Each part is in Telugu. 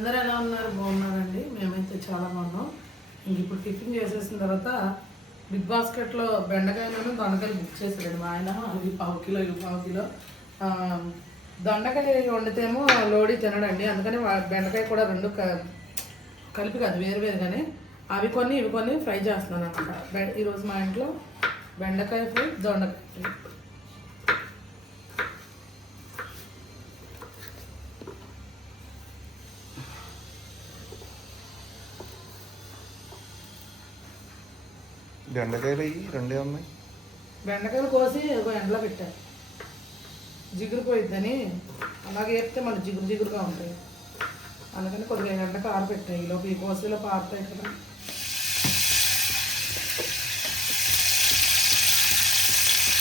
అందరూ ఎలా ఉన్నారు? బాగున్నారండి. మేమైతే చాలా బాగున్నాం. ఇంక ఇప్పుడు టిఫిన్ చేసేసిన తర్వాత బిగ్ బాస్కెట్లో బెండకాయలను దొండకాయలు బుక్ చేశారండి మా ఆయన. అవి ½ కిలో ఇవి ½ కిలో. దొండకాయ వండితేమో లోడి తినడండి, అందుకని బెండకాయ కూడా రెండు కలిపి కాదు వేరు వేరుగానే అవి కొన్ని ఇవి కొన్ని ఫ్రై చేస్తున్నాను అనమాట. ఈరోజు మా ఇంట్లో బెండకాయ ఫ్రై, దొండకాయ ఫ్రై. బెండకాయలు అయ్యి రెండే ఉన్నాయి. బెండకాయలు కోసి ఎండలో పెట్టాను, జిగురు పోయిద్దని. అలాగే వేపితే మళ్ళీ జిగురు జిగురుగా ఉంటాయి, అందుకని కొద్దిగా ఎండకు ఆరబెట్టాయి. ఈలోపు ఈ కోసేలోపు ఆరుతాయి కదా.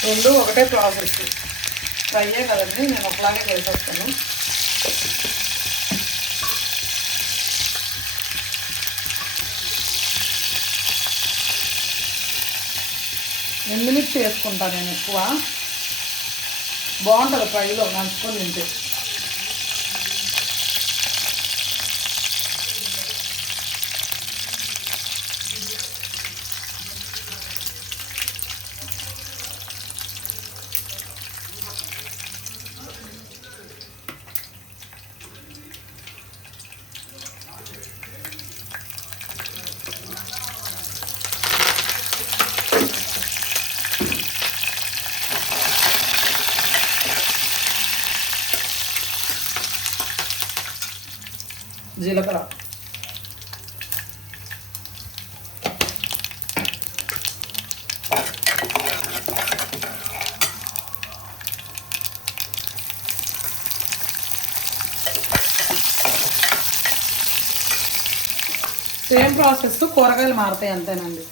రెండు ఒకటే ప్రాసెస్, ఫ్రైయే కదండి, నేను ఒకలాగే చేసేస్తాను. ఎండుమిర్చి వేసుకుంటాను నేను ఎక్కువ, బాగుంటుంది ఫ్రైలో నంచుకొని తింటే. జీలకర్ర, సేమ్ ప్రాసెస్, కూరగాయలు మారుతాయి అంతేనండి.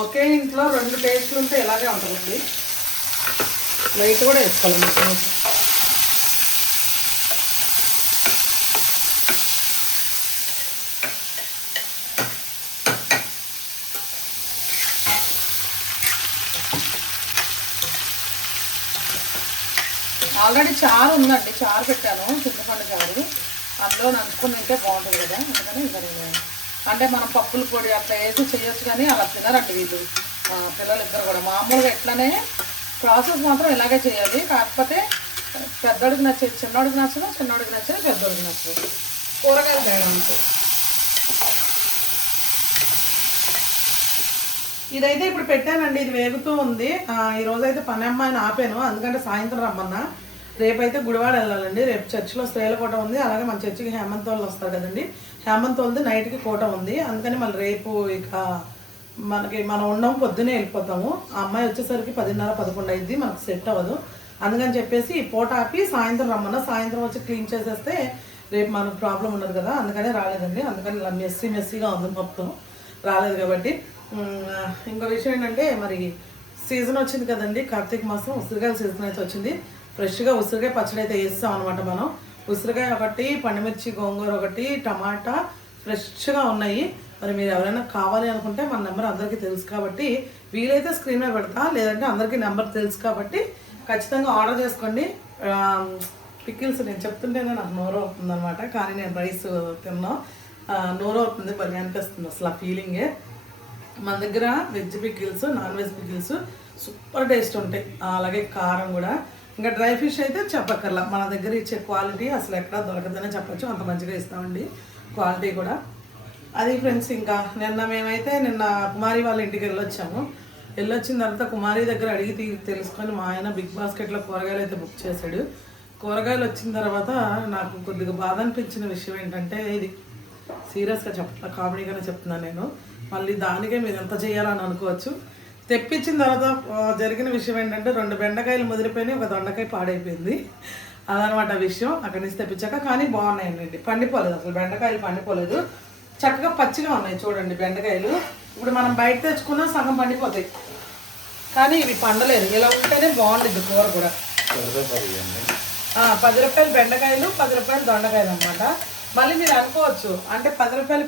ఒకే ఇంట్లో రెండు టేస్ట్లు ఉంటే ఇలాగే ఉంటుందండి. లైట్ కూడా వేసుకోవాలి. ఆల్రెడీ చారు ఉందండి, చారు పెట్టాను, చింతపండు చారు. అందులో నంచుకుని తింటే బాగుంటుంది కదా, అందుకని ఇంకా నేను అంటే మనం పప్పుల పొడి అట్లా వేసి చేయొచ్చు, కానీ అలా తినరండి వీళ్ళు పిల్లలు ఇద్దరు కూడా. మామూలుగా ఎట్లనే ప్రాసెస్ మాత్రం ఇలాగే చేయాలి, కాకపోతే పెద్దోడికి నచ్చేది చిన్నోడికి నచ్చదు, చిన్నోడికి నచ్చేది పెద్దోడికి నచ్చదు. కూరగాయలు తేడా ఉంటుంది. ఇదైతే ఇప్పుడు పెట్టానండి, ఇది వేగుతూ ఉంది. ఈరోజైతే పని అమ్మాయిని ఆపాను, అందుకంటే సాయంత్రం రమ్మన్నా. రేపైతే గుడివాడ వెళ్ళాలండి, రేపు చర్చిలో స్త్రీల కోట ఉంది. అలాగే మన చర్చికి హేమంత్ వాళ్ళు వస్తారు కదండి, హేమంత్ వాళ్ళది నైట్కి కోట ఉంది. అందుకని మళ్ళీ రేపు ఇక మనం ఉండము, పొద్దునే వెళ్ళిపోతాము. ఆ అమ్మాయి వచ్చేసరికి 10:30-11 అయింది, మనకు సెట్ అవ్వదు. అందుకని చెప్పేసి ఈ పూట ఆపి సాయంత్రం రమ్మన్నా, సాయంత్రం వచ్చి క్లీన్ చేసేస్తే రేపు మనకు ప్రాబ్లం ఉండదు కదా, అందుకని రాలేదండి. అందుకని ఇలా మెస్సీగా ఉంది మొత్తం, రాలేదు కాబట్టి. ఇంకో విషయం ఏంటంటే, మరి సీజన్ వచ్చింది కదండి, కార్తీక మాసం ఉసిరికాయల సీజన్ అయితే వచ్చింది. ఫ్రెష్గా ఉసిరికాయ పచ్చడి అయితే వేస్తాం అనమాట మనం. ఉసిరికాయ ఒకటి, పండుమిర్చి, గోంగూర ఒకటి, టమాటా ఫ్రెష్గా ఉన్నాయి. మరి మీరు ఎవరైనా కావాలి అనుకుంటే మన నెంబర్ అందరికీ తెలుసు కాబట్టి, వీలైతే స్క్రీన్ మీద పెడతా, లేదంటే అందరికీ నెంబర్ తెలుసు కాబట్టి ఖచ్చితంగా ఆర్డర్ చేసుకోండి. పికిల్స్ నేను చెప్తుంటేనే నాకు నోరు అవుతుంది అనమాట, కానీ నేను రైస్ తిన్నా నోరు అవుతుంది, పని అనిపిస్తుంది అసలు ఆ ఫీలింగే. మన దగ్గర veg pickles, non veg pickles super taste ఉంటాయి, అలాగే కారం కూడా. ఇంకా డ్రై ఫిష్ అయితే చెప్పక్కర్లా, మన దగ్గర ఇచ్చే క్వాలిటీ అసలు ఎక్కడా దొరకదనే చెప్పచ్చు, అంత మంచిగా ఇస్తామండి క్వాలిటీ కూడా. అది ఫ్రెండ్స్, ఇంకా మేమైతే నిన్న కుమారి వాళ్ళ ఇంటికి వెళ్ళొచ్చిన తర్వాత కుమారి దగ్గర అడిగి తెలుసుకొని మా ఆయన బిగ్ బాస్కెట్లో కూరగాయలు అయితే బుక్ చేశాడు. కూరగాయలు వచ్చిన తర్వాత నాకు కొద్దిగా బాధ అనిపించిన విషయం ఏంటంటే, ఇది సీరియస్గా చెప్పట్లా, కామెడీగానే చెప్తున్నాను నేను. మళ్ళీ దానికే మీరు ఎంత చేయాలని అనుకోవచ్చు. తెప్పించిన తర్వాత జరిగిన విషయం ఏంటంటే, 2 బెండకాయలు ముదిరిపోయినాయి, ఒక దొండకాయ పాడైపోయింది. అదనమాట విషయం. అక్కడి నుంచి తెప్పించాక కానీ బాగున్నాయండి, పండిపోలేదు అసలు, బెండకాయలు పండిపోలేదు, చక్కగా పచ్చిగా ఉన్నాయి చూడండి బెండకాయలు. ఇప్పుడు మనం బయట తెచ్చుకున్నా సగం పండిపోతాయి, కానీ ఇవి పండలేదు. ఇలా ఉంటేనే బాగుంటుంది కూర కూడా. 10 రూపాయలు బెండకాయలు, 10 రూపాయలు దొండకాయలు అనమాట. మళ్ళీ మీరు అనుకోవచ్చు అంటే 10 రూపాయలు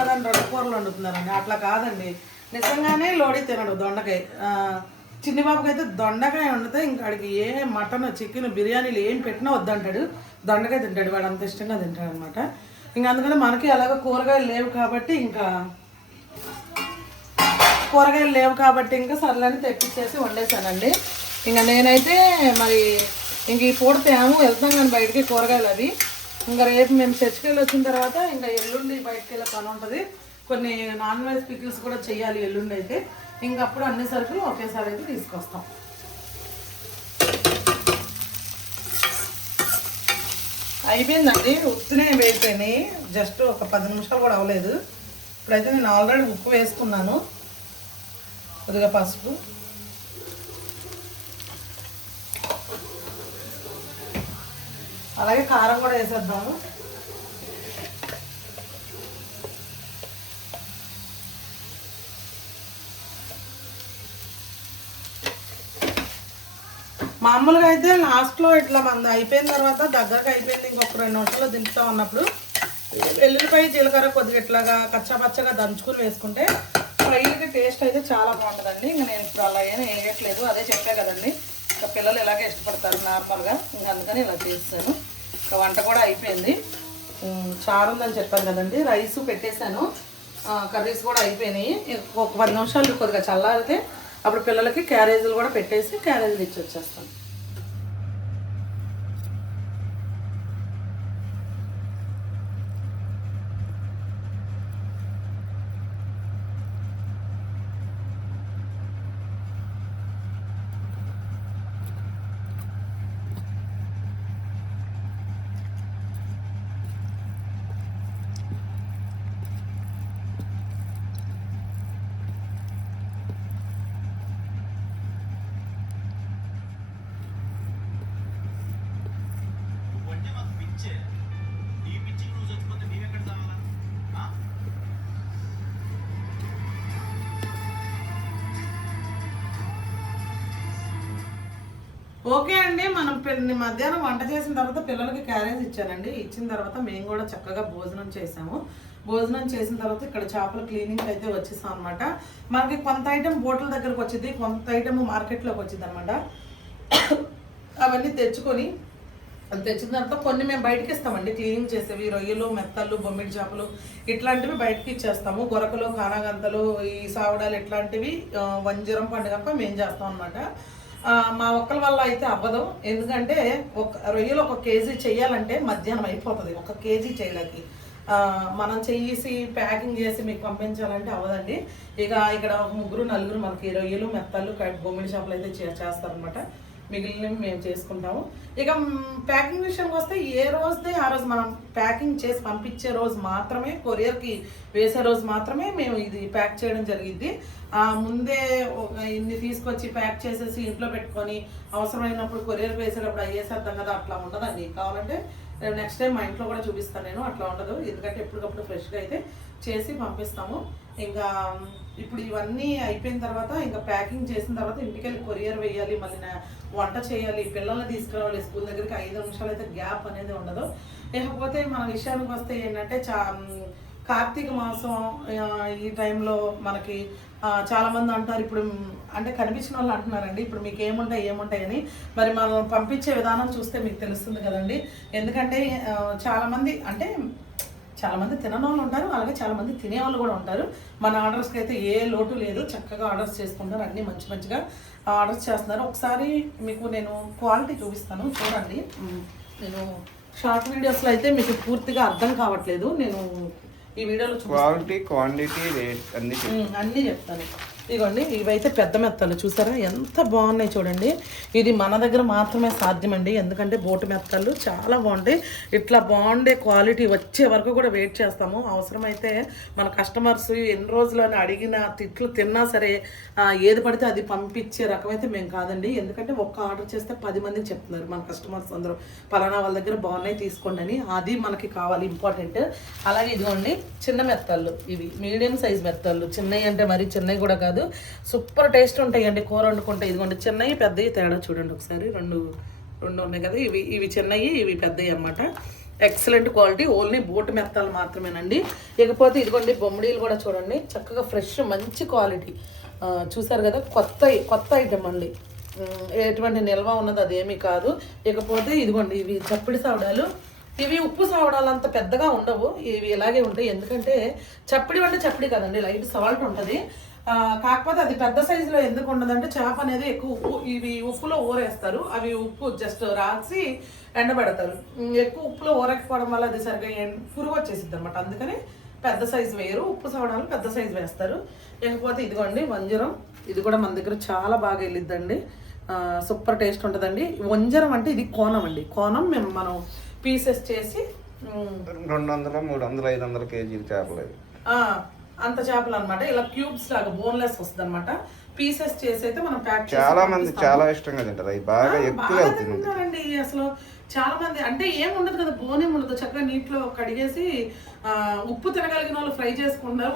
కదా అని 2 కూరలు వండుతున్నారండి. అట్లా కాదండి, నిజంగానే లోడీ తినడు దొండకాయ. చిన్ని బాబుకి అయితే దొండకాయ వండితే ఇంకా అడిగి ఏ మటన్ చికెన్ బిర్యానీలు ఏం పెట్టినా వద్దంటాడు, దొండకాయ తింటాడు, వాడు అంత ఇష్టంగా తింటాడు అనమాట. ఇంకా అందుకని మనకి అలాగ కూరగాయలు లేవు కాబట్టి ఇంకా సర్లని తెప్పించేసి వండేసానండి. ఇంకా నేనైతే మరి ఇంక ఈ పూట తేము వెళ్తాం కానీ బయటికి కూరగాయలు అవి. ఇంకా రేపు మేము చర్చికి వెళ్ళి వచ్చిన తర్వాత ఇంకా ఎల్లుండి బయటకు వెళ్ళే పని ఉంటుంది. కొన్ని నాన్ వెజ్ పికిల్స్ కూడా చేయాలి ఎల్లుండి అయితే. ఇంకప్పుడు అన్ని సరుకులు ఒకేసారి అయితే తీసుకొస్తాం. అయిపోయిందండి, ఉప్పునే వేసిపోయినాయి, జస్ట్ ఒక 10 నిమిషాలు కూడా అవ్వలేదు. ఇప్పుడైతే నేను ఆల్రెడీ ఉప్పు వేసుకున్నాను, కొద్దిగా పసుపు, అలాగే కారం కూడా వేసేద్దాము. మామూలుగా అయితే లాస్ట్లో ఇట్లా మంది అయిపోయిన తర్వాత దగ్గరకు అయిపోయింది ఇంకొక 2 నిమిషాలు దింపుతా ఉన్నప్పుడు వెల్లుల్లిపాయ జీలకర్ర కొద్దిగా ఇట్లాగా కచ్చాపచ్చగా దంచుకుని వేసుకుంటే ఫ్రైకి టేస్ట్ అయితే చాలా బాగుంటుందండి. ఇంకా నేను ఇప్పుడు అలా ఏమీ వేయట్లేదు, అదే చెప్పే కదండి, ఇంకా పిల్లలు ఇలాగే ఇష్టపడతారు నార్మల్గా, ఇంకా అందుకని ఇలా చేస్తాను. ఇంకా వంట కూడా అయిపోయింది, చారు ఉందని చెప్పాను కదండి, రైస్ పెట్టేశాను, కర్రీస్ కూడా అయిపోయినాయి. ఒక 10 నిమిషాలు కొద్దిగా చల్లారితే అప్పుడు పిల్లలకి క్యారేజీలు కూడా పెట్టేసి క్యారేజీలు ఇచ్చి వచ్చేస్తాను. ఓకే అండి, మనం మధ్యాహ్నం వంట చేసిన తర్వాత పిల్లలకి క్యారేజ్ ఇచ్చానండి. ఇచ్చిన తర్వాత మేము కూడా చక్కగా భోజనం చేసాము. భోజనం చేసిన తర్వాత ఇక్కడ చేపల క్లీనింగ్ అయితే వచ్చేసాం అనమాట. మనకి కొంత ఐటెం బోట్ల దగ్గరకు వచ్చింది, కొంత ఐటెం మార్కెట్లోకి వచ్చింది అనమాట. అవన్నీ తెచ్చుకొని తెచ్చిన తర్వాత కొన్ని మేము బయటకి ఇస్తామండి క్లీనింగ్ చేసేవి, రొయ్యలు, మెత్తలు, బొమ్మిడి చేపలు ఇట్లాంటివి బయటకి ఇచ్చేస్తాము. గొరకలు, కానాగంతలు, ఈ సావడాలు ఇట్లాంటివి వంజరం పండుగ మేము చేస్తాం అనమాట. మా ఒక్కల వల్ల అయితే అవ్వదు, ఎందుకంటే రొయ్యలు 1 కేజీ చేయాలంటే మధ్యాహ్నం అయిపోతుంది. 1 కేజీ చేయలేకి మనం చేసి ప్యాకింగ్ చేసి మీకు పంపించాలంటే అవ్వదండి. ఇక ఇక్కడ 3, 4 మనకి రొయ్యలు, మెత్తలు, బొమ్మిడి చేపలు అయితే చేస్తారనమాట. మిగిలినవి మేము చేసుకుంటాము. ఇక ప్యాకింగ్ విషయానికి వస్తే ఏ రోజుదే ఆ రోజు మనం ప్యాకింగ్ చేసి పంపించే రోజు మాత్రమే, కొరియర్కి వేసే రోజు మాత్రమే మేము ఇది ప్యాక్ చేయడం జరిగింది. ముందే ఇన్ని తీసుకొచ్చి ప్యాక్ చేసేసి ఇంట్లో పెట్టుకొని అవసరమైనప్పుడు కొరియర్కి వేసేటప్పుడు అయ్యేసేద్దాం కదా, అట్లా ఉండదండి. కావాలంటే నెక్స్ట్ టైం మా ఇంట్లో కూడా చూపిస్తాను నేను, అట్లా ఉండదు. ఎందుకంటే ఎప్పటికప్పుడు ఫ్రెష్గా అయితే చేసి పంపిస్తాము. ఇంకా ఇప్పుడు ఇవన్నీ అయిపోయిన తర్వాత ఇంకా ప్యాకింగ్ చేసిన తర్వాత ఇంటికి వెళ్ళి కొరియర్ వేయాలి, మళ్ళీ వంట చేయాలి, పిల్లల్ని తీసుకురావాలి స్కూల్ దగ్గరికి. 5 నిమిషాలు అయితే గ్యాప్ అనేది ఉండదు. లేకపోతే మన విషయానికి వస్తే ఏంటంటే కార్తీక మాసం ఈ టైంలో మనకి చాలామంది అంటారు, ఇప్పుడు అంటే కనిపించిన వాళ్ళు అంటున్నారండి, ఇప్పుడు మీకు ఏముంటాయని. మరి మనం పంపించే విధానం చూస్తే మీకు తెలుస్తుంది కదండి. ఎందుకంటే చాలామంది తినని వాళ్ళు ఉంటారు, అలాగే చాలామంది తినేవాళ్ళు కూడా ఉంటారు. మన ఆర్డర్స్కి అయితే ఏ లోటు లేదు, చక్కగా ఆర్డర్స్ చేసుకుంటారు, అన్నీ మంచిగా ఆర్డర్స్ చేస్తున్నారు. ఒకసారి మీకు నేను క్వాలిటీ చూపిస్తాను చూడండి. నేను షార్ట్ వీడియోస్లో అయితే మీకు పూర్తిగా అర్థం కావట్లేదు, నేను ఈ వీడియోలో క్వాలిటీ, క్వాంటిటీ, రేట్ అన్నీ చెప్తాను. ఇదిగోండి ఇవైతే పెద్ద మెత్తలు చూసారా ఎంత బాగున్నాయి చూడండి. ఇది మన దగ్గర మాత్రమే సాధ్యమండి, ఎందుకంటే బోటు మెత్తలు చాలా బాగుంటాయి. ఇట్లా బాగుండే క్వాలిటీ వచ్చే వరకు కూడా వెయిట్ చేస్తాము. అవసరమైతే మన కస్టమర్స్ ఎన్ని రోజులని అడిగినా తిట్లు తిన్నా సరే ఏది పడితే అది పంపించే రకమైతే మేము కాదండి. ఎందుకంటే ఒక్క ఆర్డర్ చేస్తే 10 మందికి చెప్తున్నారు మన కస్టమర్స్ అందరూ, పలానా వాళ్ళ దగ్గర బాగున్నాయి తీసుకోండి అని. అది మనకి కావాలి, ఇంపార్టెంట్. అలాగే ఇదిగోండి చిన్న మెత్తళ్ళు, ఇవి మీడియం సైజ్ మెత్తళ్ళు. చిన్నవి అంటే మరీ చిన్నవి కూడా కాదు, సూపర్ టేస్ట్ ఉంటాయండి కూర వండుకుంటే. ఇదిగోండి చిన్నవి పెద్దవి తేడా చూడండి ఒకసారి. రెండు ఉన్నాయి కదా, ఇవి చిన్నవి ఇవి పెద్దవి అనమాట. ఎక్సలెంట్ క్వాలిటీ, ఓన్లీ బోటు మెత్తలు మాత్రమేనండి. ఇకపోతే ఇదిగోండి బొమ్మడీలు కూడా చూడండి చక్కగా ఫ్రెష్ మంచి క్వాలిటీ. చూసారు కదా, కొత్త ఐటెం అండి, ఎటువంటి నిల్వ ఉన్నది అదేమీ కాదు. ఇకపోతే ఇదిగోండి ఇవి చప్పిడి సావడాలు. ఇవి ఉప్పు సావడాలు అంత పెద్దగా ఉండవు, ఇవి ఇలాగే ఉంటాయి. ఎందుకంటే చప్పిడి అంటే చప్పిడి కదండి, లైట్ సాల్ట్ ఉంటుంది. కాకపోతే అది పెద్ద సైజులో ఎందుకు ఉండదంటే చేప అనేది ఎక్కువ ఉప్పు, ఇవి ఉప్పులో ఊరేస్తారు. అవి ఉప్పు జస్ట్ రాసి ఎండబెడతారు. ఎక్కువ ఉప్పులో ఊరకపోవడం వల్ల అది సరిగ్గా పురుగు వచ్చేసిద్ది అనమాట. అందుకని పెద్ద సైజు వేయరు, ఉప్పు సావడాలు పెద్ద సైజు వేస్తారు. లేకపోతే ఇదిగోండి వంజరం, ఇది కూడా మన దగ్గర చాలా బాగా వెళ్ళిద్దండి, సూపర్ టేస్ట్ ఉంటుందండి. వంజరం అంటే ఇది కోనం అండి, కోనం మనం పీసెస్ చేసి 200, 300, 500 కేజీలు చేపలు అంత చేపలు అనమాట. ఇలా క్యూబ్స్ లాగా బోన్లెస్ వస్తుంది అనమాట. పీసెస్ చేసి అయితే మనం ప్యాక్ చాలా మంది చాలా ఇష్టంగా తింటారు, అవి బాగా ఎక్కువ తింటారండి. అసలు చాలా మంది అంటే ఏం ఉండదు కదా, బోన్ ఏమి ఉండదు, చక్కగా నీటిలో కడిగేసి ఉప్పు తినగలిగిన వాళ్ళు ఫ్రై చేసుకుంటారు.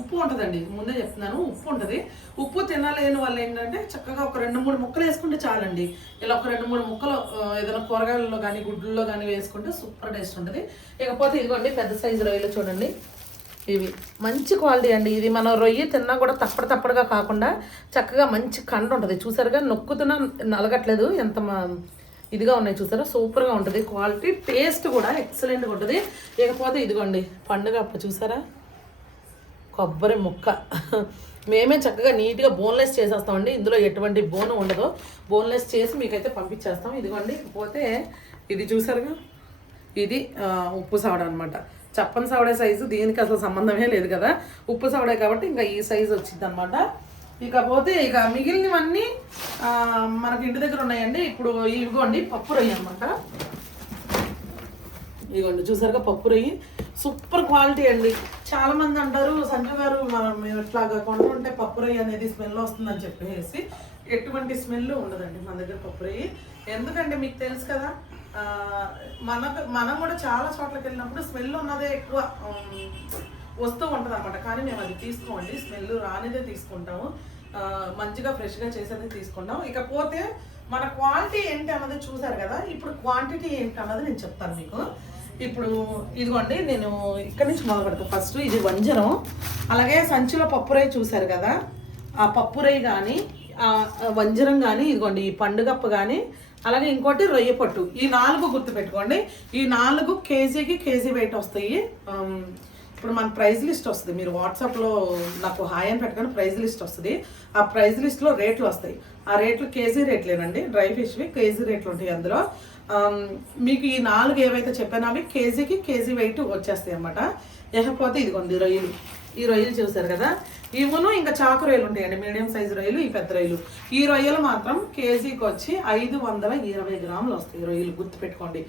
ఉప్పు ఉంటుందండి, ముందే చెప్తున్నాను, ఉప్పు ఉంటుంది. ఉప్పు తినలేని వాళ్ళు ఏంటంటే చక్కగా ఒక 2-3 ముక్కలు వేసుకుంటే చాలండి. ఇలా ఒక 2-3 ముక్కలు ఏదైనా కూరగాయలలో కానీ గుడ్లలో కానీ వేసుకుంటే సూపర్ టేస్ట్ ఉంటుంది. ఇకపోతే ఇదిగోండి పెద్ద సైజు రొయ్యలు చూడండి, ఇవి మంచి క్వాలిటీ అండి. ఇది మనం రొయ్యి తిన్నా కూడా తప్పడుగా కాకుండా చక్కగా మంచి కండ ఉంటుంది. చూసారుగా, నొక్కుతున్నా నలగట్లేదు, ఎంత ఇదిగా ఉన్నాయి చూసారా, సూపర్గా ఉంటుంది క్వాలిటీ. టేస్ట్ కూడా ఎక్సలెంట్గా ఉంటుంది. ఇకపోతే ఇదిగోండి పండుగ అప్పు చూసారా, కొబ్బరి ముక్క మేమే చక్కగా నీట్గా బోన్లెస్ చేసేస్తామండి. ఇందులో ఎటువంటి బోన్ ఉండదు, బోన్లెస్ చేసి మీకైతే పంపించేస్తాం. ఇదిగోండి ఇకపోతే ఇది చూసారుగా, ఇది ఉప్పు సావడ అనమాట. చప్పని సావడే సైజు, దీనికి అసలు సంబంధమే లేదు కదా, ఉప్పు సావడే కాబట్టి ఇంకా ఈ సైజు వచ్చింది అనమాట. ఇకపోతే ఇక మిగిలినవన్నీ మనకి ఇంటి దగ్గర ఉన్నాయండి. ఇప్పుడు ఇదిగోండి పప్పు రొయ్యి అనమాట. ఇదిగోండి చూసారుగా పప్పు రొయ్యి, సూపర్ క్వాలిటీ అండి. చాలా మంది అంటారు సంజయ్ గారు మేము ఇట్లాగా కొంటుంటే పప్పు రొయ్యి అనేది స్మెల్ వస్తుందని చెప్పేసి, ఎటువంటి స్మెల్ ఉండదండి మన దగ్గర పప్పు రొయ్యి. ఎందుకంటే మీకు తెలుసు కదా, మనం కూడా చాలా చోట్లకి వెళ్ళినప్పుడు స్మెల్ ఉన్నదే ఎక్కువ వస్తూ ఉంటుంది అనమాట. కానీ మేము అది తీసుకోండి, స్మెల్ రానిదే తీసుకుంటాము, మంచిగా ఫ్రెష్గా చేసేది తీసుకుంటాం. ఇకపోతే మన క్వాలిటీ ఏంటి అన్నది చూసారు కదా, ఇప్పుడు క్వాంటిటీ ఏంటి అన్నది నేను చెప్తాను మీకు. ఇప్పుడు ఇదిగోండి నేను ఇక్కడి నుంచి మొదలు పెడతాను. ఫస్ట్ ఇది వంజరం, అలాగే సంచిలో పప్పురై చూసారు కదా, ఆ పప్పురై కానీ వంజరం కానీ, ఇదిగోండి ఈ పండుగప్ప కానీ, అలాగే ఇంకోటి రొయ్య పట్టు, ఈ 4 గుర్తుపెట్టుకోండి. ఈ 4 కేజీకి కేజీ వెయిట్ వస్తాయి. ఇప్పుడు మన ప్రైజ్ లిస్ట్ వస్తుంది, మీరు వాట్సాప్లో నాకు హాయ్ అని పెట్టుకొని ప్రైజ్ లిస్ట్ వస్తుంది. ఆ ప్రైజ్ లిస్ట్లో రేట్లు వస్తాయి. ఆ రేట్లు కేజీ రేట్లేనండి, డ్రై ఫిష్వి కేజీ రేట్లు ఉంటాయి అందులో. మీకు ఈ 4 ఏవైతే చెప్పానో అవి కేజీకి కేజీ వెయిట్ వచ్చేస్తాయి అన్నమాట. లేకపోతే ఇదిగోండి రొయ్యలు, ఈ రొయ్యలు చూసారు కదా, ఇవును ఇంకా చాకు రొయ్యలు ఉంటాయండి, మీడియం సైజు రొయ్యలు, ఈ పెద్ద రొయ్యలు. ఈ రొయ్యలు మాత్రం కేజీకి వచ్చి 520 గ్రాములు వస్తాయి రొయ్యలు, గుర్తుపెట్టుకోండి.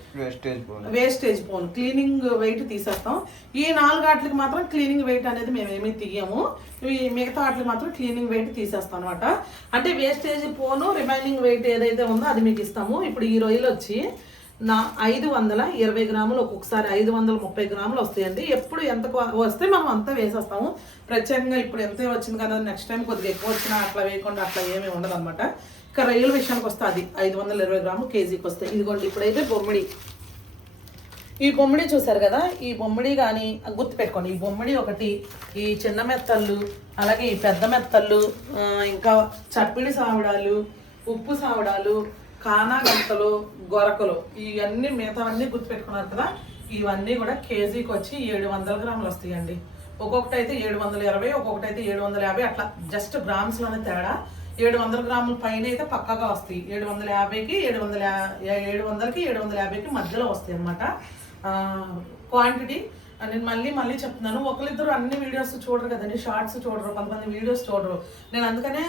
వేస్టేజ్ పోను, క్లీనింగ్ వెయిట్ తీసేస్తాం. ఈ 4 వాటికి మాత్రం క్లీనింగ్ వెయిట్ అనేది మేమేమీ తీయము, ఇవి మిగతా వాటికి మాత్రం క్లీనింగ్ వెయిట్ తీసేస్తాం అనమాట. అంటే వేస్టేజ్ పోను, రిమైనింగ్ వెయిట్ ఏదైతే ఉందో అది మీకు ఇస్తాము. ఇప్పుడు ఈ రొయ్యలు వచ్చి 520 గ్రాములు, ఒక్కొక్కసారి 530 గ్రాములు వస్తాయండి. ఎప్పుడు ఎంత వస్తే మనం అంతా వేసేస్తాము. ప్రత్యేకంగా ఇప్పుడు ఎంత వచ్చింది కదా, నెక్స్ట్ టైం కొద్దిగా ఎక్కువ వచ్చినా అట్లా వేయకుండా అట్లా ఏమీ ఉండదు అనమాట. ఇక రొయ్యల విషయానికి వస్తే అది 520 గ్రాములు కేజీకి వస్తాయి. ఇదిగోండి ఇప్పుడైతే బొమ్మిడి, ఈ బొమ్మిడి చూసారు కదా, ఈ బొమ్మిడి కానీ గుర్తుపెట్టుకోండి, ఈ బొమ్మిడి ఒకటి, ఈ చిన్న మెత్తళ్ళు, అలాగే ఈ పెద్ద మెత్తళ్ళు, ఇంకా చప్పిడి సావడాలు, ఉప్పు సావడాలు, కానాగంతలు, గొరకలు, ఇవన్నీ మిగతావన్నీ గుర్తుపెట్టుకున్నారు కదా. ఇవన్నీ కూడా కేజీకి వచ్చి 700 గ్రాములు వస్తాయండి. ఒక్కొక్కటి అయితే 720, ఒక్కొక్కటి అయితే 750, అట్లా జస్ట్ గ్రామ్స్లోనే తేడా. 700 గ్రాముల పైన అయితే పక్కాగా వస్తాయి. 750కి 750కి మధ్యలో వస్తాయి అన్నమాట క్వాంటిటీ. నేను మళ్ళీ చెప్తున్నాను, ఒకరిద్దరు అన్ని వీడియోస్ చూడరు కదండి, షార్ట్స్ చూడరు, కొంతమంది వీడియోస్ చూడరు. నేను అందుకనే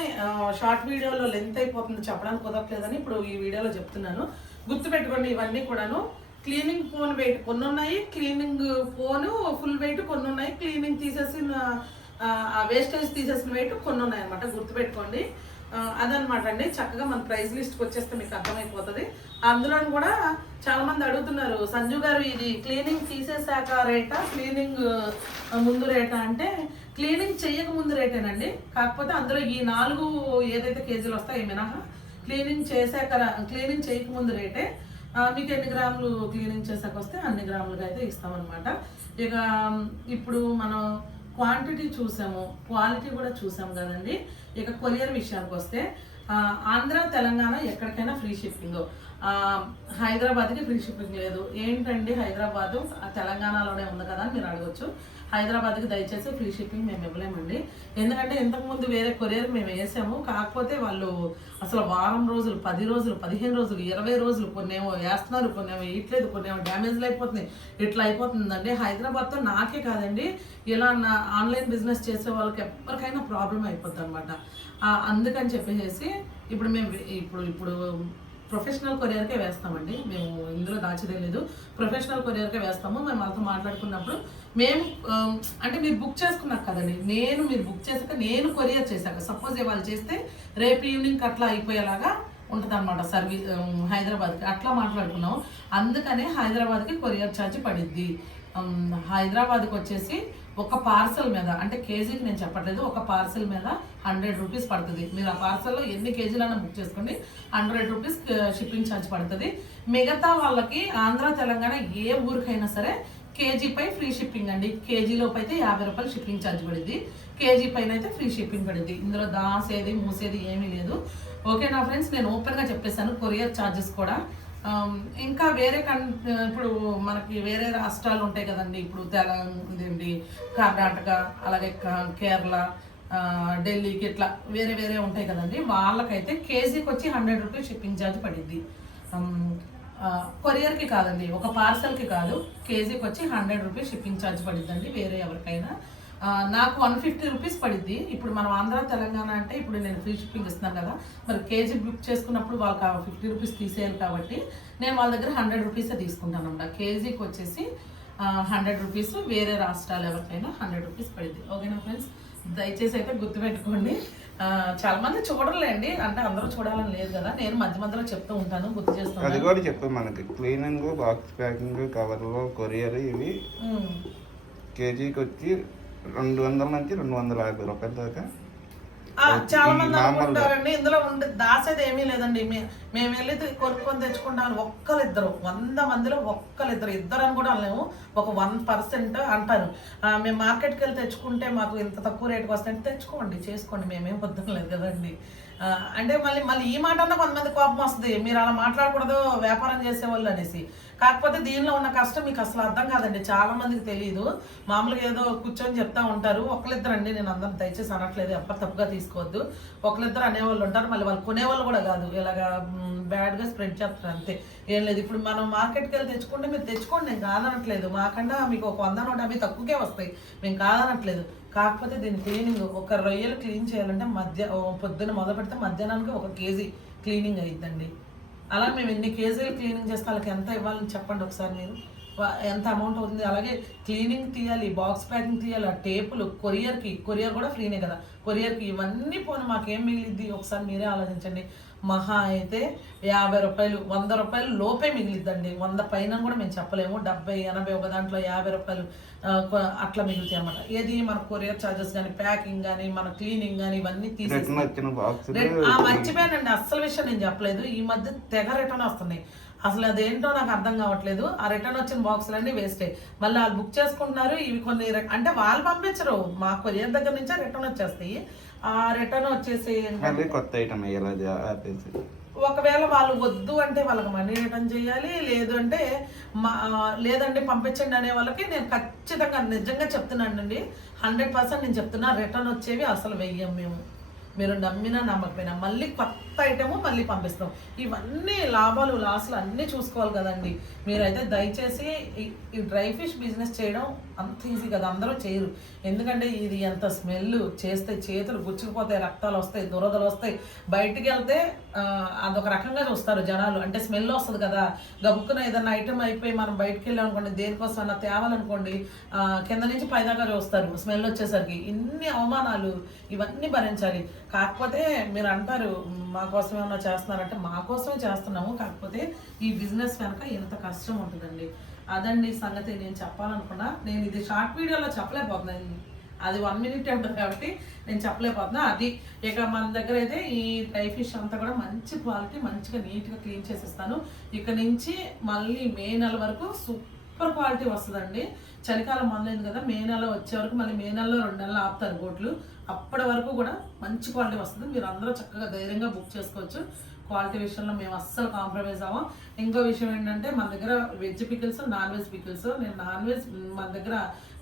షార్ట్ వీడియోలో లెంత్ అయిపోతుంది చెప్పడానికి కుదరట్లేదని ఇప్పుడు ఈ వీడియోలో చెప్తున్నాను. గుర్తుపెట్టుకోండి, ఇవన్నీ కూడాను క్లీనింగ్ ఫోన్ వెయిట్ కొన్ని ఉన్నాయి, క్లీనింగ్ ఫోను ఫుల్ వెయిట్ కొన్ని ఉన్నాయి, క్లీనింగ్ తీసేసిన వేస్టేజ్ తీసేసిన వెయిట్ కొన్ని ఉన్నాయి అనమాట. గుర్తుపెట్టుకోండి. అదనమాట అండి. చక్కగా మన ప్రైస్ లిస్ట్కి వచ్చేస్తే మీకు అర్థమైపోతుంది. అందులో కూడా చాలా మంది అడుగుతున్నారు, సంజు గారు ఇది క్లీనింగ్ తీసేసాక రేటా క్లీనింగ్ ముందు రేటా అంటే, క్లీనింగ్ చెయ్యక ముందు రేటేనండి. కాకపోతే అందులో ఈ 4 ఏదైతే కేజీలు వస్తాయో మినహా క్లీనింగ్ చేయక ముందు రేటే. మీకు ఎన్ని గ్రాములు క్లీనింగ్ చేసాక వస్తే అన్ని గ్రాములుగా అయితే ఇస్తామన్నమాట. ఇక ఇప్పుడు మనం క్వాంటిటీ చూసాము, క్వాలిటీ కూడా చూసాము కదండి. ఇక కొరియర్ విషయానికి వస్తే ఆంధ్ర తెలంగాణ ఎక్కడికైనా ఫ్రీ షిప్పింగ్, హైదరాబాద్కి ఫ్రీ షిప్పింగ్ లేదు. ఏంటండి హైదరాబాదు తెలంగాణలోనే ఉంది కదా అని మీరు అడగొచ్చు. హైదరాబాద్కి దయచేసి ఫ్రీ షిప్పింగ్ మేము ఇవ్వలేమండి. ఎందుకంటే ఇంతకుముందు వేరే కొరియర్ మేము వేసాము, కాకపోతే వాళ్ళు అసలు వారం రోజులు, 10 రోజులు, 15 రోజులు, 20 రోజులు కొన్నేమో వేస్తున్నారు, కొన్నేమో వేయట్లేదు, కొన్నేమో డ్యామేజ్లు అయిపోతుంది. ఇట్లా అయిపోతుందండి. హైదరాబాద్తో నాకే కాదండి, ఇలా నా ఆన్లైన్ బిజినెస్ చేసే వాళ్ళకి ఎవరికైనా ప్రాబ్లం అయిపోతుంది అనమాట. అందుకని చెప్పేసి ఇప్పుడు మేము ఇప్పుడు ప్రొఫెషనల్ కొరియర్కే వేస్తామండి. మేము ఇందులో దాచిదేలేదు, ప్రొఫెషనల్ కొరియర్కే వేస్తాము. మేము వాళ్ళతో మాట్లాడుకున్నప్పుడు మేము అంటే మీరు బుక్ చేసుకున్నాక కదండి, మీరు బుక్ చేశాక నేను కొరియర్ చేశాక సపోజ్ వాళ్ళు చేస్తే రేపు ఈవినింగ్ అట్లా అయిపోయేలాగా ఉంటుంది అనమాట సర్వీస్ హైదరాబాద్కి. అట్లా మాట్లాడుకున్నాము. అందుకనే హైదరాబాద్కి కొరియర్ ఛార్జ్ పడిద్ది. హైదరాబాద్కి వచ్చేసి ఒక పార్సల్ మీద, అంటే కేజీకి నేను చెప్పట్లేదు, ఒక పార్సల్ మీద 100 రూపీస్ పడుతుంది. మీరు ఆ పార్సల్లో ఎన్ని కేజీలైనా బుక్ చేసుకోండి, 100 రూపీస్ షిప్పింగ్ ఛార్జ్ పడుతుంది. మిగతా వాళ్ళకి ఆంధ్ర తెలంగాణ ఏ ఊరికైనా సరే కేజీపై ఫ్రీ షిప్పింగ్ అండి. కేజీలోపు అయితే 50 రూపాయలు షిప్పింగ్ ఛార్జ్ పడింది, కేజీ పైన అయితే ఫ్రీ షిప్పింగ్ పడింది. ఇందులో దాసేది మూసేది ఏమీ లేదు. ఓకేనా ఫ్రెండ్స్, నేను ఓపెన్గా చెప్పేశాను. కొరియర్ ఛార్జెస్ కూడా ఇంకా వేరే ఇప్పుడు మనకి వేరే రాష్ట్రాలు ఉంటాయి కదండి, ఇప్పుడు ఇదేంటి కర్ణాటక, అలాగే కేరళ, ఢిల్లీకి ఇట్లా వేరే ఉంటాయి కదండి. వాళ్ళకైతే కేజీకి వచ్చి 100 రూపీస్ షిప్పింగ్ ఛార్జ్ పడింది. కొరియర్కి కాదండి, ఒక పార్సల్కి కాదు, కేజీకి వచ్చి 100 రూపీస్ షిప్పింగ్ ఛార్జ్ పడిద్దండి వేరే ఎవరికైనా. నాకు 150 రూపీస్ పడిద్ది. ఇప్పుడు మనం ఆంధ్ర తెలంగాణ అంటే ఇప్పుడు నేను ఫ్రీ షిప్పింగ్ ఇస్తున్నాను కదా, మరి కేజీ బుక్ చేసుకున్నప్పుడు వాళ్ళకి 50 రూపీస్ తీసేయాలి కాబట్టి నేను వాళ్ళ దగ్గర 100 రూపీసే తీసుకుంటాను అన్నమాట. కేజీకి వచ్చేసి 100 రూపీస్, వేరే రాష్ట్రాలు ఎవరికైనా 100 రూపీస్ పడిద్ది. ఓకేనా ఫ్రెండ్స్, దయచేసి అయితే గుర్తుపెట్టుకోండి. చాలా మంది చూడలేండి, అంటే అందరూ చూడాలని లేదు కదా, నేను మధ్యలో చెప్తూ ఉంటాను, గుర్తు చేస్తాను. అది కూడా చెప్పాం, మనకి క్లీనింగ్, బాక్స్ ప్యాకింగ్, కవర్లు, కొరియర్ ఇవి కేజీకి వచ్చి 200 నుంచి 250 రూపాయల దాకా. చాలా మంది అనుకుంటారండి ఇందులో దాసేది ఏమీ లేదండి. మేము వెళ్ళి కొనుక్కొని తెచ్చుకుంటాను ఒక్కరిద్దరు, 100 మందిలో ఇద్దరు అని కూడా అనలేము, ఒక 1% అంటారు. మేము మార్కెట్కి వెళ్ళి తెచ్చుకుంటే మాకు ఇంత తక్కువ రేటుకి వస్తాయంటే తెచ్చుకోండి, చేసుకోండి, మేమేం పొద్దున లేదు కదండి. అంటే మళ్ళీ ఈ మాట అన్నా కొంతమంది కోపం వస్తుంది, మీరు అలా మాట్లాడకూడదు వ్యాపారం చేసేవాళ్ళు అనేసి. కాకపోతే దీనిలో ఉన్న కష్టం మీకు అసలు అర్థం కాదండి, చాలా మందికి తెలియదు. మామూలుగా ఏదో కూర్చొని చెప్తా ఉంటారు. ఒకళ్ళిద్దరండి, నేను అందరం దయచేసి అనట్లేదు, ఎప్పటి తప్పుగా తీసుకోవద్దు. ఒకళ్ళిద్దరు అనేవాళ్ళు ఉంటారు, మళ్ళీ వాళ్ళు కొనేవాళ్ళు కూడా కాదు, ఇలాగా బ్యాడ్గా స్ప్రెడ్ చేస్తారు అంతే, ఏం లేదు. ఇప్పుడు మనం మార్కెట్కి వెళ్ళి తెచ్చుకుంటే మీరు తెచ్చుకోండి, నేను కాదనట్లేదు. మాకన్నా మీకు ఒక 100-150 తక్కువకే వస్తాయి, మేము కాదనట్లేదు. కాకపోతే దీని క్లీనింగ్, ఒక రొయ్యలు క్లీన్ చేయాలంటే పొద్దున్న మొదలు పెడితే మధ్యాహ్నానికి 1 కేజీ క్లీనింగ్ అయిద్దండి. అలా మేము ఎన్ని కేజీలు క్లీనింగ్ చేస్తే వాళ్ళకి ఎంత ఇవ్వాలని చెప్పండి ఒకసారి మీరు, ఎంత అమౌంట్ అవుతుంది. అలాగే క్లీనింగ్ తీయాలి, బాక్స్ ప్యాకింగ్ తీయాలి, ఆ టేపులు, కొరియర్ కూడా ఫ్రీనే కదా, కొరియర్కి ఇవన్నీ పోను మాకేం మిగిలిద్ది ఒకసారి మీరే ఆలోచించండి. మహా అయితే 50 రూపాయలు, 100 రూపాయలు లోపే మిగిలిద్దండి. 100 పైన కూడా మేము చెప్పలేము. 70, 80, ఒక దాంట్లో 50 రూపాయలు అట్లా మిగులుతాయి అన్నమాట. ఏది మన కొరియర్ ఛార్జెస్ కానీ, ప్యాకింగ్ కానీ, మన క్లీనింగ్ కానీ ఇవన్నీ తీసేసి. మర్చిపోయానండి, అస్సలు విషయం నేను చెప్పలేదు. ఈ మధ్య తెగ రిటర్న్ వస్తున్నాయి, అసలు అదేంటో నాకు అర్థం కావట్లేదు. ఆ రిటర్న్ వచ్చిన బాక్సులన్నీ వేస్టే. మళ్ళీ వాళ్ళు బుక్ చేసుకుంటున్నారు, ఇవి కొన్ని అంటే వాళ్ళు పంపించరు, మా కొరియర్ దగ్గర నుంచే రిటర్న్ వచ్చేస్తాయి. ఆ రిటర్న్ వచ్చేసి కొత్త ఐటమ్ ఒకవేళ వాళ్ళు వద్దు అంటే వాళ్ళకి మనీ రిటర్న్ చేయాలి, లేదండి పంపించండి అనే వాళ్ళకి నేను ఖచ్చితంగా నిజంగా చెప్తున్నానండి, 100% నేను చెప్తున్నా, రిటర్న్ వచ్చేవి అసలు వెయ్యం మేము. మీరు నమ్మినా నమ్మకపోయినా మళ్ళీ కొత్త ఐటము మళ్ళీ పంపిస్తాం. ఇవన్నీ లాభాలు లాస్లు అన్నీ చూసుకోవాలి కదండి. మీరైతే దయచేసి ఈ డ్రై ఫిష్ బిజినెస్ చేయడం అంత ఈజీ కదా, అందరూ చేయరు. ఎందుకంటే ఇది ఎంత స్మెల్, చేస్తే చేతులు గుచ్చుకుపోతాయి, రక్తాలు వస్తాయి, దురదలు వస్తాయి. బయటికి వెళ్తే అదొక రకంగా చూస్తారు జనాలు, అంటే స్మెల్ వస్తుంది కదా. గబుక్కున ఏదైనా ఐటమ్ అయిపోయి మనం బయటికి వెళ్ళాం అనుకోండి, దేనికోసం అన్న తేవాలనుకోండి, కింద నుంచి పైదాకా చూస్తారు స్మెల్ వచ్చేసరికి. ఇన్ని అవమానాలు ఇవన్నీ భరించాలి. కాకపోతే మీరు అంటారు మా కోసం ఏమన్నా చేస్తున్నారంటే, మా కోసమే చేస్తున్నాము. కాకపోతే ఈ బిజినెస్ వెనక ఎంత కష్టం ఉంటుందండి. అదండి సంగతి నేను చెప్పాలనుకున్నా. నేను ఇది షార్ట్ వీడియోలో చెప్పలేకపోతున్నాను, అది 1 minute ఉంటుంది కాబట్టి నేను చెప్పలేకపోతున్నా. అది ఇక మన దగ్గర అయితే ఈ డ్రై ఫిష్ అంతా కూడా మంచి క్వాలిటీ, మంచిగా నీట్గా క్లీన్ చేసిస్తాను. ఇక నుంచి మళ్ళీ మే నెల వరకు సూపర్ క్వాలిటీ వస్తుందండి. చలికాలం మొదలైంది కదా, మే నెల వచ్చే వరకు, మళ్ళీ మే నెలలో 2 నెలలు ఆపుతారు బోట్లు. అప్పటి వరకు కూడా మంచి క్వాలిటీ వస్తుంది. మీరు అందరూ చక్కగా ధైర్యంగా బుక్ చేసుకోవచ్చు. క్వాలిటీ విషయంలో మేము అస్సలు కాంప్రమైజ్ అవ్వం. ఇంకో విషయం ఏంటంటే మన దగ్గర veg pickles, non veg pickles. నేను నాన్ వెజ్, మన దగ్గర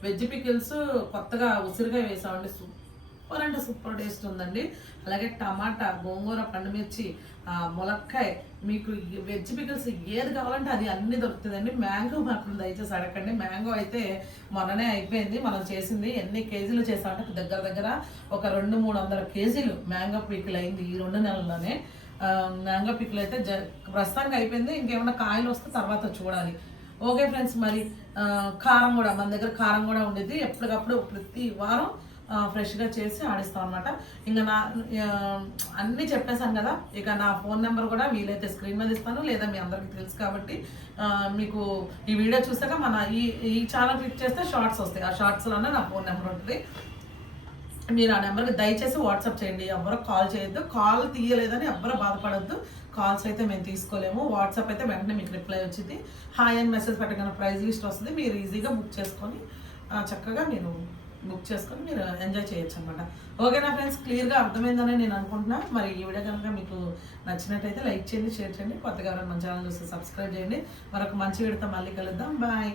వెజ్ పికిల్స్ కొత్తగా ఉసిరిగా వేసామండి. సూపర్ అంటే సూపర్ టేస్ట్ ఉందండి. అలాగే టమాటా, గోంగూర, పండుమిర్చి, ములక్కాయ, మీకు వెజ్ పికిల్స్ ఏది కావాలంటే అది అన్నీ దొరుకుతుందండి. మ్యాంగో మాత్రం దయచేసి అడగండి. మ్యాంగో అయితే మొన్ననే అయిపోయింది మనం చేసింది. ఎన్ని కేజీలు చేసామంటే దగ్గర దగ్గర ఒక 200-300 కేజీలు మ్యాంగో పికిల్ అయింది ఈ 2 నెలల్లోనే. మ్యాంగో పికిల్ అయితే ప్రస్తుతానికి అయిపోయింది. ఇంకేమైనా కాయలు వస్తే తర్వాత చూడాలి. ఓకే ఫ్రెండ్స్, మరి కారం కూడా మన దగ్గర కారం కూడా ఉండేది. ఎప్పటికప్పుడు ప్రతి వారం ఫ్రెష్గా చేసి ఆడిస్తాం అనమాట. ఇంకా అన్నీ చెప్పేశాను కదా. ఇక నా ఫోన్ నెంబర్ కూడా వీలైతే స్క్రీన్ మీద ఇస్తాను, లేదా మీ అందరికీ తెలుసు కాబట్టి మీకు ఈ వీడియో చూసాక మన ఈ ఛానల్ క్లిక్ చేస్తే షార్ట్స్ వస్తాయి. ఆ షార్ట్స్లోనే నా ఫోన్ నెంబర్ ఉంటుంది. మీరు ఆ నెంబర్కి దయచేసి వాట్సాప్ చేయండి. ఎవరు కాల్ చేయొద్దు. కాల్ తీయలేదని ఎవరు బాధపడద్దు. కాల్స్ అయితే మేము తీసుకోలేము. వాట్సాప్ అయితే వెంటనే మీకు రిప్లై వచ్చింది. హాయ్ అని మెసేజ్ పెట్టగానే ప్రైస్ లిస్ట్ వస్తుంది. మీరు ఈజీగా బుక్ చేసుకొని చక్కగా మీరు బుక్ చేసుకొని మీరు ఎంజాయ్ చేయొచ్చు అనమాట. ఓకేనా ఫ్రెండ్స్, క్లియర్గా అర్థమైందని నేను అనుకుంటున్నా. మరి ఈ వీడియో కనుక మీకు నచ్చినట్టయితే లైక్ చేయండి, షేర్ చేయండి. కొత్తగా మన ఛానల్ చూస్తే సబ్స్క్రైబ్ చేయండి. మరొక మంచి వీడియోతో మళ్ళీ కలుద్దాం. బాయ్.